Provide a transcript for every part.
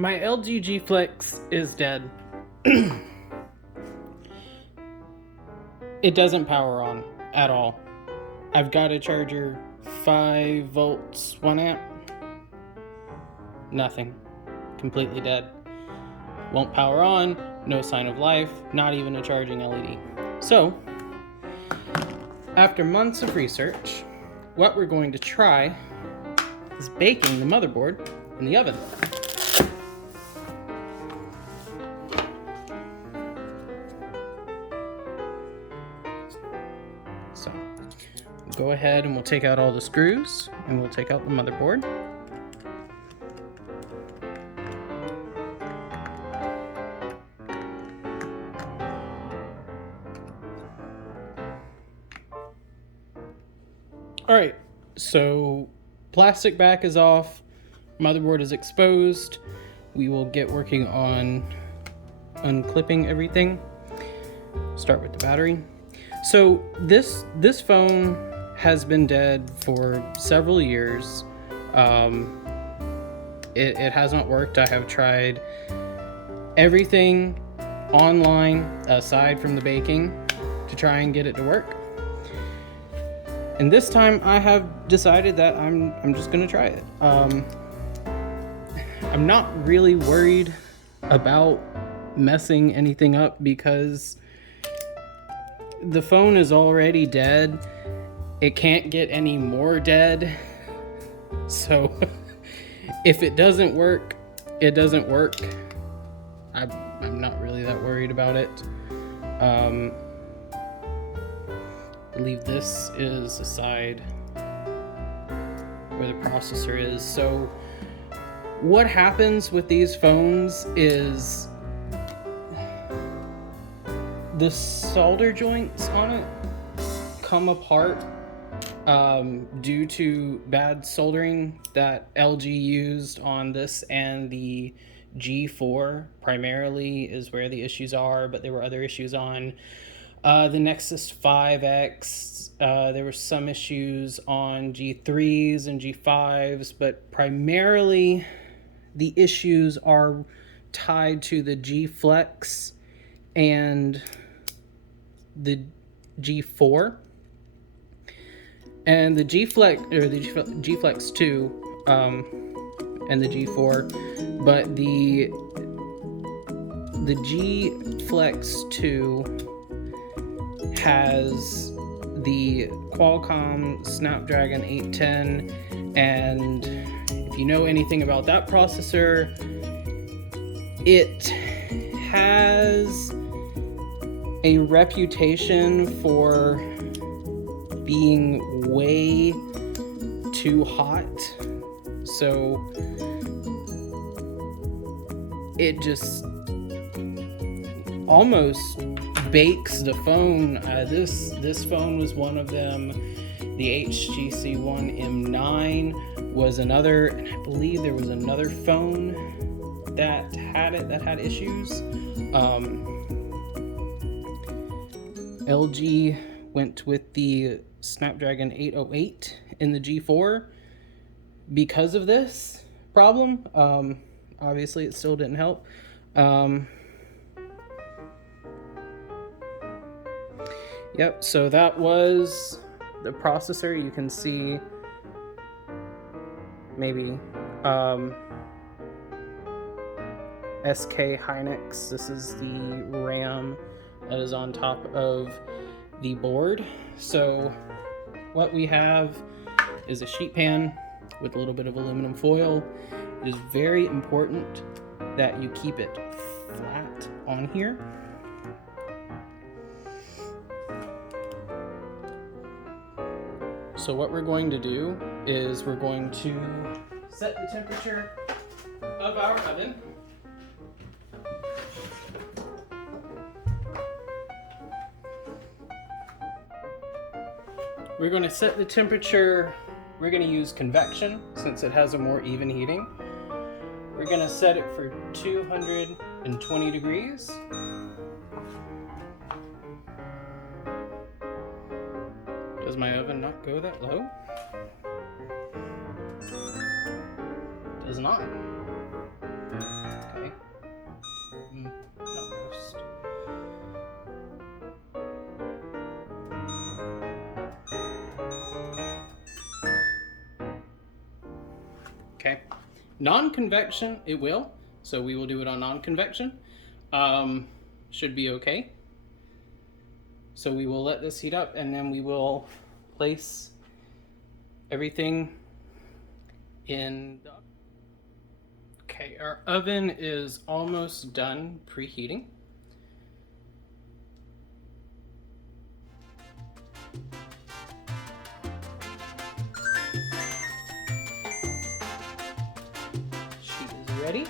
My LG G Flex is dead. It doesn't power on at all. I've got a charger, 5 volts, 1 amp. Nothing. Completely dead. Won't power on, no sign of life, not even a charging LED. So, after months of research, what we're going to try is baking the motherboard in the oven. So, go ahead and we'll take out all the screws and we'll take out the motherboard. Alright, so plastic back is off, motherboard is exposed. We will get working on unclipping everything. Start with the battery. So this phone has been dead for several years. It has not worked. I have tried everything online aside from the baking to try and get it to work. And this time I have decided that I'm just gonna try it. I'm not really worried about messing anything up because the phone is already dead. It can't get any more dead. So if it doesn't work, it doesn't work. I'm not really that worried about it. I believe this is the side where the processor is. So what happens with these phones is the solder joints on it come apart due to bad soldering that LG used on this, and the G4 primarily is where the issues are, but there were other issues on the Nexus 5X. There were some issues on G3s and G5s, but primarily the issues are tied to the G Flex and the G4. And the G Flex, or the G Flex 2, and the G4, but the G Flex 2 has the Qualcomm Snapdragon 810, and if you know anything about that processor, it has a reputation for being way too hot. So it just almost bakes the phone. This phone was one of them. The HTC One M9 was another, and I believe there was another phone that had issues. LG went with the Snapdragon 808 in the G4 because of this problem. Obviously it still didn't help. Yep, so that was the processor. You can see maybe SK Hynix. This is the RAM that is on top of the board. So what we have is a sheet pan with a little bit of aluminum foil. It is very important that you keep it flat on here. So what we're going to do is we're going to set the temperature of our oven. We're going to set the temperature. We're going to use convection since it has a more even heating. We're going to set it for 220 degrees. Does my oven not go that low? Does not. Okay. Non-convection, it will. So we will do it on non-convection. Should be okay. So we will let this heat up, and then we will place everything in the... Okay, our oven is almost done preheating. Sheet is ready.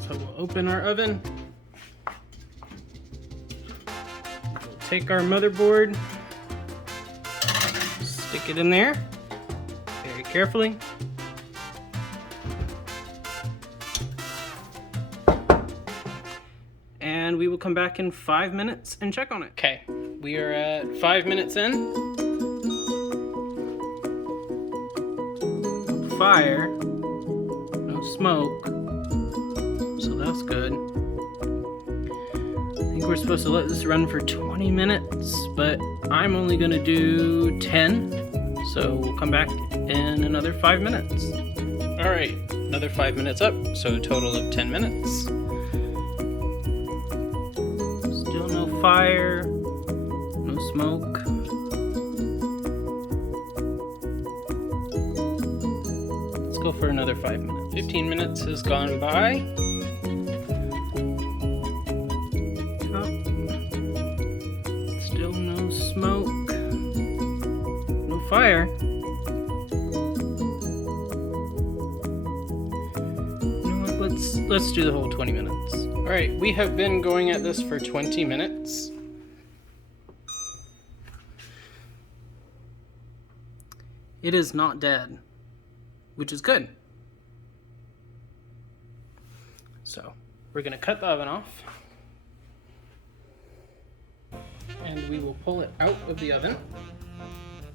So we'll open our oven. We'll take our motherboard, stick it in there very carefully. And we will come back in 5 minutes and check on it. Okay, we are at 5 minutes in. No fire, no smoke, so that's good. I think we're supposed to let this run for 20 minutes, but I'm only gonna do 10, so we'll come back in another 5 minutes. All right, another 5 minutes up, so a total of 10 minutes. Still no fire, no smoke. Let's go for another 5 minutes. 15 minutes has gone by. Still no smoke, no fire. You know what, let's do the whole 20 minutes. All right, we have been going at this for 20 minutes. It is not dead, which is good. So we're gonna cut the oven off, and we will pull it out of the oven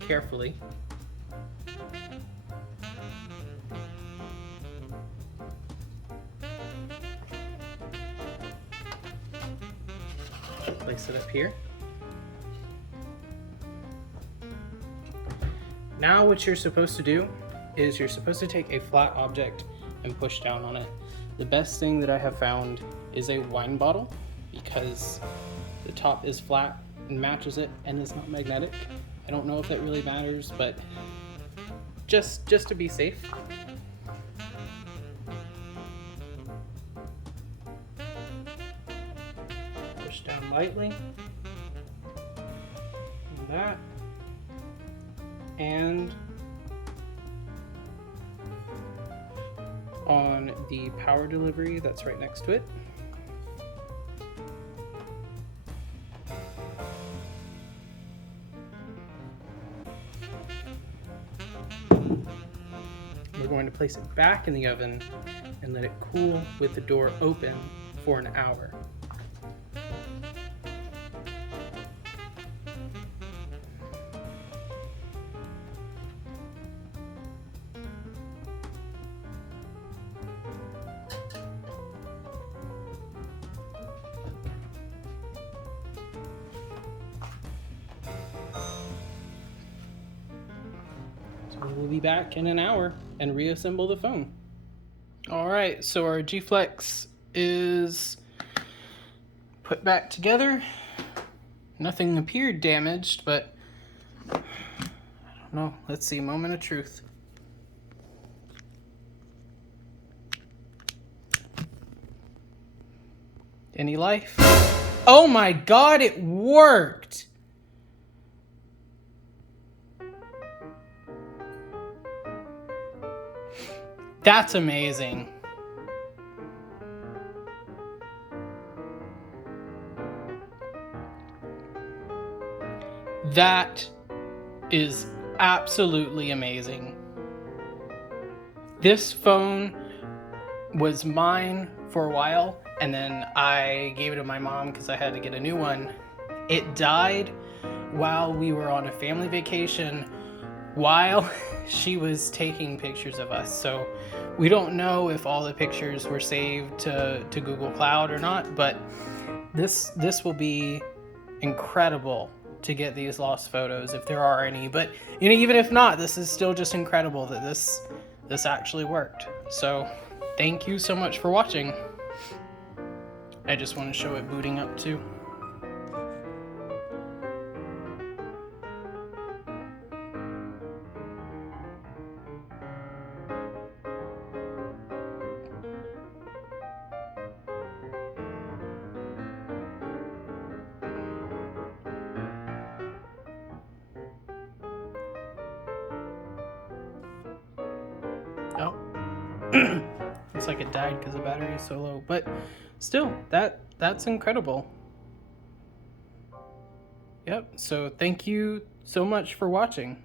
carefully. Place it up here. Now what you're supposed to do is you're supposed to take a flat object and push down on it. The best thing that I have found is a wine bottle, because the top is flat and matches it and is not magnetic. I don't know if that really matters, but just to be safe. Push down lightly. And that. And on the power delivery that's right next to it. We're going to place it back in the oven and let it cool with the door open for an hour. We'll be back in an hour and reassemble the phone. All right, so our G-Flex is put back together. Nothing appeared damaged, but I don't know. Let's see, moment of truth. Any life? Oh my God, it worked! That's amazing. That is absolutely amazing. This phone was mine for a while, and then I gave it to my mom because I had to get a new one. It died while we were on a family vacation while she was taking pictures of us. So we don't know if all the pictures were saved to Google Cloud or not, but this will be incredible to get these lost photos if there are any. But you know, even if not, this is still just incredible that this actually worked. So thank you so much for watching. I just want to show it booting up too. Oh, looks like it died because the battery is so low, but still, that's incredible. Yep, so thank you so much for watching.